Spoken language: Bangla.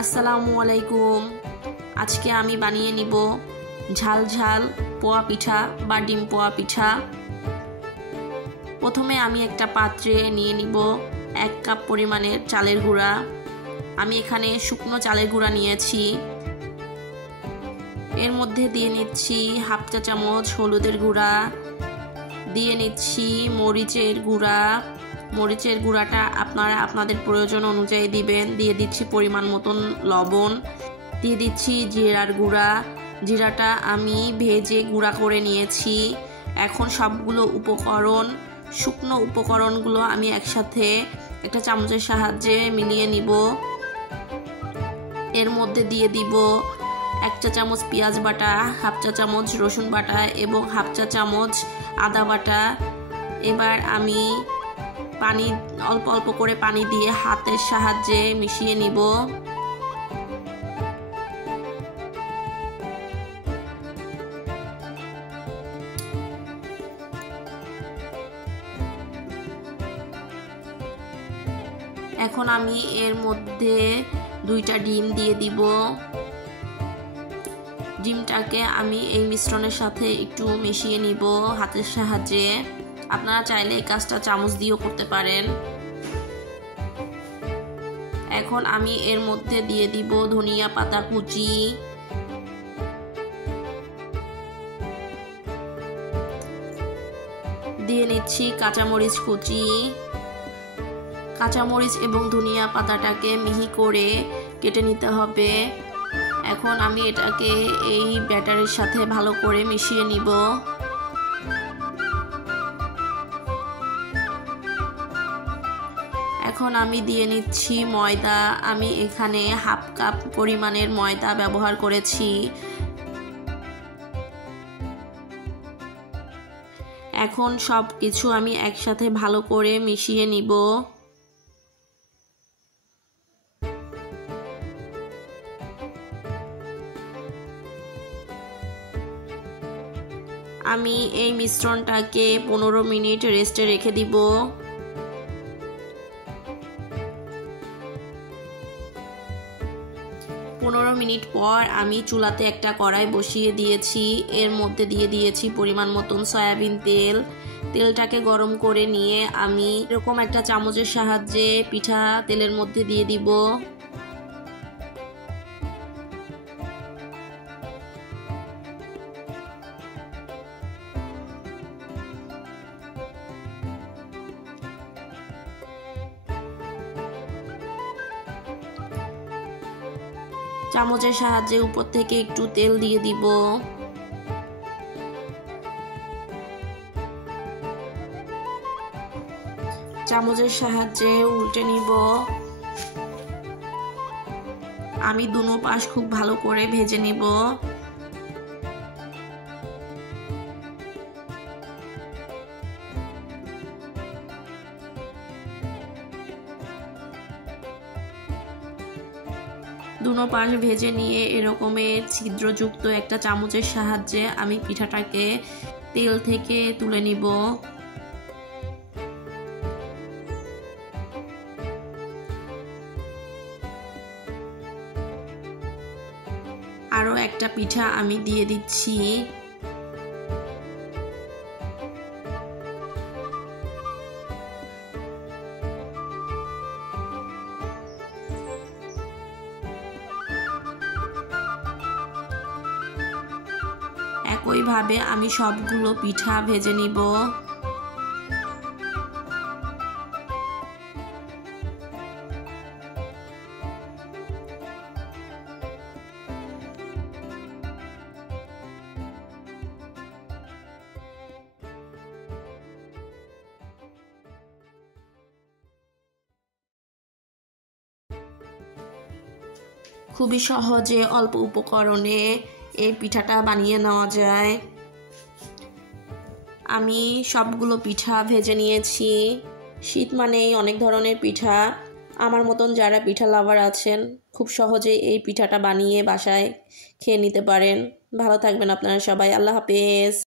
আসসালামু আলাইকুম। আজকে আমি বানিয়ে নিব ঝাল ঝাল পোয়া পিঠা বা ডিম পোয়া পিঠা। প্রথমে আমি একটা পাত্রে নিয়ে নিব 1 কাপ পরিমাণের চালের গুঁড়া। আমি এখানে শুকনো চালের গুঁড়া নিয়েছি। এর মধ্যে দিয়ে নিচ্ছি 1/2 চা চামচ হলুদের গুঁড়া, দিয়ে নিচ্ছি মরিচের গুঁড়া। মরিচের গুঁড়াটা আপনারা আপনাদের প্রয়োজন অনুযায়ী দিবেন। দিয়ে দিচ্ছি পরিমাণ মতন লবণ, দিয়ে দিচ্ছি জিরার গুঁড়া। জিরাটা আমি ভেজে গুঁড়া করে নিয়েছি। এখন সবগুলো শুকনো উপকরণগুলো আমি একসাথে একটা চামচের সাহায্যে মিলিয়ে নিব। এর মধ্যে দিয়ে দিব 1 চা চামচ পেঁয়াজ বাটা, 1/2 চা চামচ রসুন বাটা এবং 1/2 চা চামচ আদা বাটা। এবার আমি অল্প অল্প করে পানি দিয়ে হাতের সাহায্যে মিশিয়ে নিব। এখন আমি এর মধ্যে 2টা ডিম দিয়ে দিব। ডিমটাকে আমি এই মিশ্রণের সাথে একটু মিশিয়ে নিব হাতের সাহায্যে। আপনারা চাইলে এই কাজটা চামচ দিয়েও করতে পারেন। এখন আমি এর মধ্যে দিয়ে দিব ধনিয়া পাতা কুচি, দিয়ে নিচ্ছি কাঁচামরিচ কুচি। কাঁচামরিচ এবং ধনিয়া পাতাটাকে মিহি করে কেটে নিতে হবে। এখন আমি এটাকে এই ব্যাটারের সাথে ভালো করে মিশিয়ে নিব। এখন আমি দিয়ে নিচ্ছি ময়দা। আমি এখানে 1/2 কাপ পরিমাণের ময়দা ব্যবহার করেছি। এখন সব কিছু আমি একসাথে ভালো করে মিশিয়ে নিব। আমি এই মিশ্রণটাকে 15 মিনিট রেস্টে রেখে দিব। 15 মিনিট পর আমি চুলাতে একটা কড়াই বসিয়ে দিয়েছি। এর মধ্যে দিয়ে দিয়েছি পরিমাণ মতন সয়াবিন তেল। তেলটাকে গরম করে নিয়ে আমি এরকম একটা চামচের সাহায্যে পিঠা তেলের মধ্যে দিয়ে দিব। চামচের সাহায্যে উপর থেকে একটু তেল দিয়ে দিব। চামচের সাহায্যে উল্টে নিব। আমি দুনো পাশ খুব ভালো করে ভেজে নিব। দুনো পাশ ভেজে নিয়ে এরকমের ছিদ্রযুক্ত একটা চামচের সাহায্যে আমি পিঠাটাকে তেল থেকে তুলে নিব। আরো একটা পিঠা আমি দিয়ে দিচ্ছি। একইভাবে আমি সবগুলো পিঠা ভেজে নিব। খুবই সহজে অল্প উপকরণে এই পিঠাটা বানিয়ে নেওয়া যায়। আমি সবগুলো পিঠা ভেজে নিয়েছি। শীত মানেই অনেক ধরনের পিঠা। আমার মতন যারা পিঠা লাভার আছেন খুব সহজেই এই পিঠাটা বানিয়ে বাসায় খেয়ে নিতে পারেন। ভালো থাকবেন আপনারা সবাই। আল্লাহ হাফেজ।